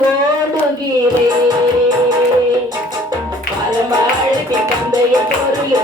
ஓடுகிறேன். பரமாளுக்கு வாழ்க்கை தந்தைய பொருள்